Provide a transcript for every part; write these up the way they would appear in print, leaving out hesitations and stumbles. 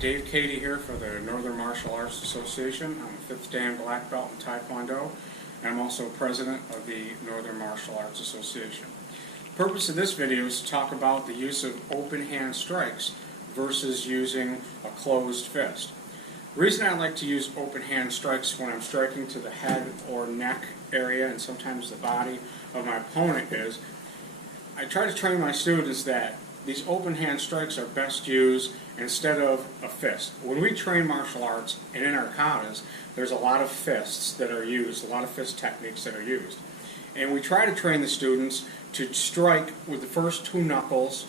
Dave Cady here for the Northern Martial Arts Association. I'm a 5th Dan black belt in Taekwondo, and I'm also president of the Northern Martial Arts Association. The purpose of this video is to talk about the use of open hand strikes versus using a closed fist. The reason I like to use open hand strikes when I'm striking to the head or neck area and sometimes the body of my opponent is I try to train my students that these open hand strikes are best used instead of a fist. When we train martial arts and in our katas, there's a lot of fists that are used, a lot of fist techniques that are used. And we try to train the students to strike with the first two knuckles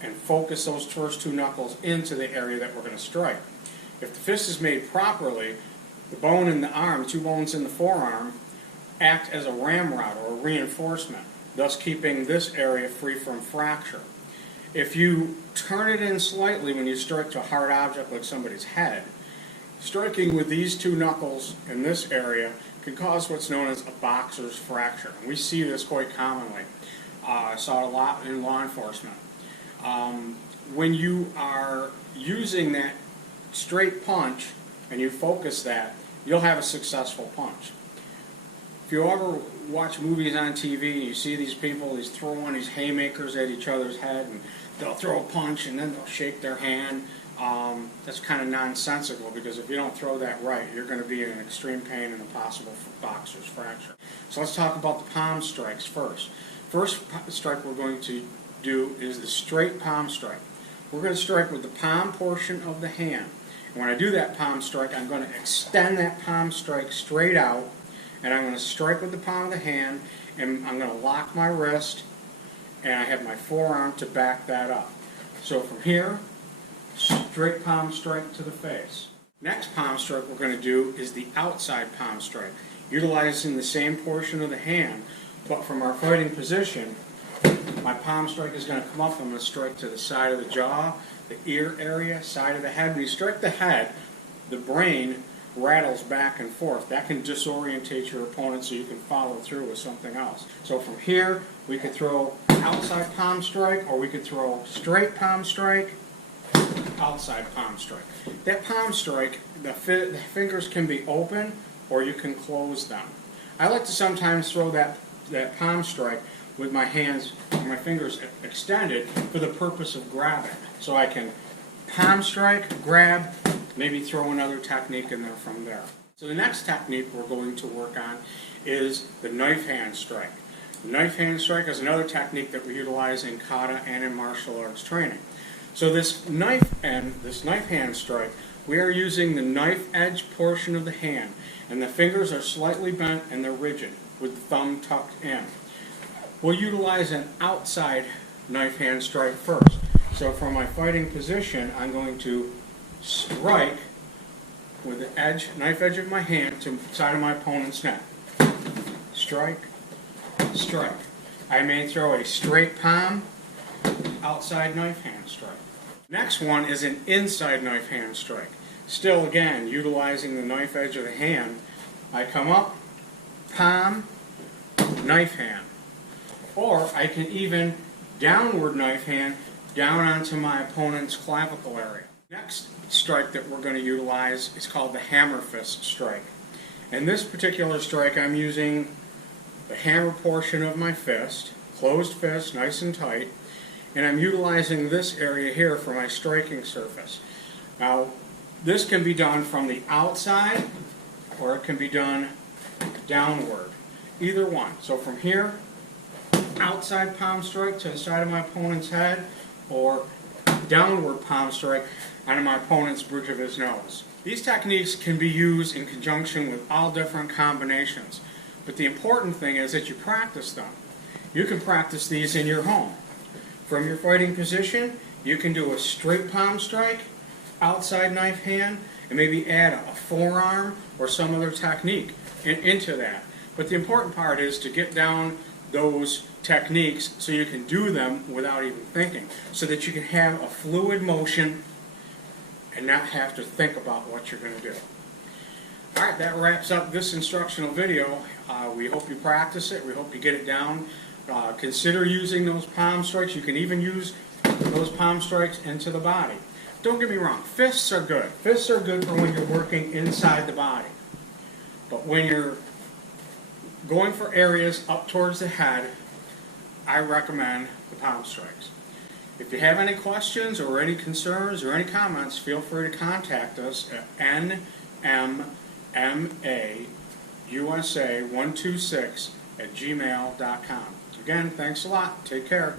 and focus those first two knuckles into the area that we're going to strike. If the fist is made properly, the bone in the arm, two bones in the forearm, act as a ramrod or a reinforcement, thus keeping this area free from fracture. If you turn it in slightly when you strike to a hard object like somebody's head, striking with these two knuckles in this area can cause what's known as a boxer's fracture. And we see this quite commonly. I saw it a lot in law enforcement. When you are using that straight punch and you focus that, you'll have a successful punch. If you ever watch movies on TV and you see these people, these throwing these haymakers at each other's head, and they'll throw a punch and then they'll shake their hand, that's kind of nonsensical, because if you don't throw that right, you're going to be in extreme pain and a possible boxer's fracture. So let's talk about the palm strikes first. First strike we're going to do is the straight palm strike. We're going to strike with the palm portion of the hand. And when I do that palm strike, I'm going to extend that palm strike straight out, and I'm going to strike with the palm of the hand, and I'm going to lock my wrist, and I have my forearm to back that up. So from here, straight palm strike to the face. Next palm strike we're going to do is the outside palm strike, utilizing the same portion of the hand, but from our fighting position, my palm strike is going to come up. I'm going to strike to the side of the jaw, the ear area, side of the head. When you strike the head, the brain rattles back and forth. That can disorientate your opponent so you can follow through with something else. So from here, we could throw outside palm strike, or we could throw straight palm strike, outside palm strike. That palm strike, the fingers can be open or you can close them. I like to sometimes throw that palm strike with my hands, my fingers extended for the purpose of grabbing. So I can palm strike, grab, maybe throw another technique in there from there. So the next technique we're going to work on is the knife hand strike. The knife hand strike is another technique that we utilize in kata and in martial arts training. So this knife hand strike, we are using the knife edge portion of the hand, and the fingers are slightly bent and they're rigid with the thumb tucked in. We'll utilize an outside knife hand strike first. So from my fighting position, I'm going to strike with the knife edge of my hand to the side of my opponent's neck. Strike, strike. I may throw a straight palm, outside knife hand strike. Next one is an inside knife hand strike. Still again, utilizing the knife edge of the hand, I come up, palm, knife hand. Or I can even downward knife hand down onto my opponent's clavicle area. Next strike that we're going to utilize is called the hammer fist strike. In this particular strike, I'm using the hammer portion of my fist, closed fist, nice and tight, and I'm utilizing this area here for my striking surface. Now, this can be done from the outside, or it can be done downward. Either one. So from here, outside palm strike to the side of my opponent's head, or downward palm strike onto my opponent's bridge of his nose. These techniques can be used in conjunction with all different combinations, but the important thing is that you practice them. You can practice these in your home. From your fighting position, you can do a straight palm strike, outside knife hand, and maybe add a forearm or some other technique into that. But the important part is to get down those techniques so you can do them without even thinking, so that you can have a fluid motion and not have to think about what you're going to do. Alright, that wraps up this instructional video. We hope you practice it. We hope you get it down. Consider using those palm strikes. You can even use those palm strikes into the body. don't get me wrong, fists are good. Fists are good for when you're working inside the body. But when you're going for areas up towards the head, I recommend the palm strikes. If you have any questions or any concerns or any comments, feel free to contact us at nmmausa126@gmail.com. Again, thanks a lot. Take care.